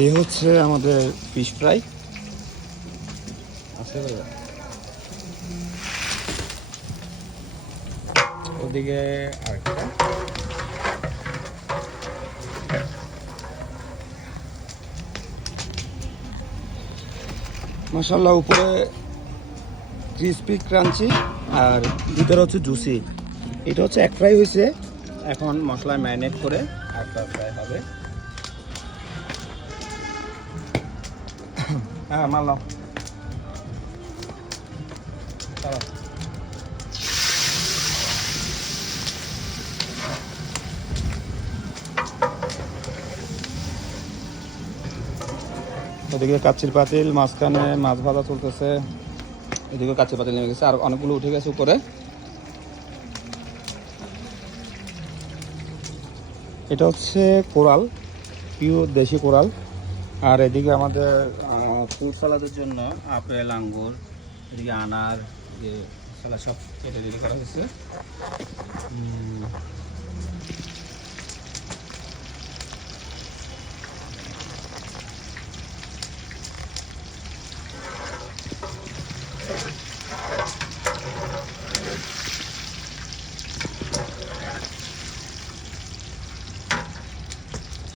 এই হচ্ছে আমাদের ফিশ ফ্রাই আছে, ওদিকে আরেকটা। মাশাআল্লাহ, উপরে ক্রিসপি ক্রাঞ্চি আর ভিতরে হচ্ছে জুসি। এটা হচ্ছে এক ফ্রাই হয়েছে, এখন মশলায় ম্যারিনেট করে একটা ফ্রাই হবে। হ্যাঁ মারলাম। ওদিকে কাচ্চির পাতিল, মাঝখানে মাছ ভাজা চলতেছে। এদিকে কাচ্চির পাতিল নেমে গেছে, আর অনেকগুলো উঠে গেছে উপরে। এটা হচ্ছে কোরাল, পিওর দেশি কোরাল। আর এদিকে আমাদের ফ্রুট সালাদের জন্য আপেল, আঙ্গুর, এদিকে আনার, যে সালাদ সব কেটে রেডি করা হয়েছে।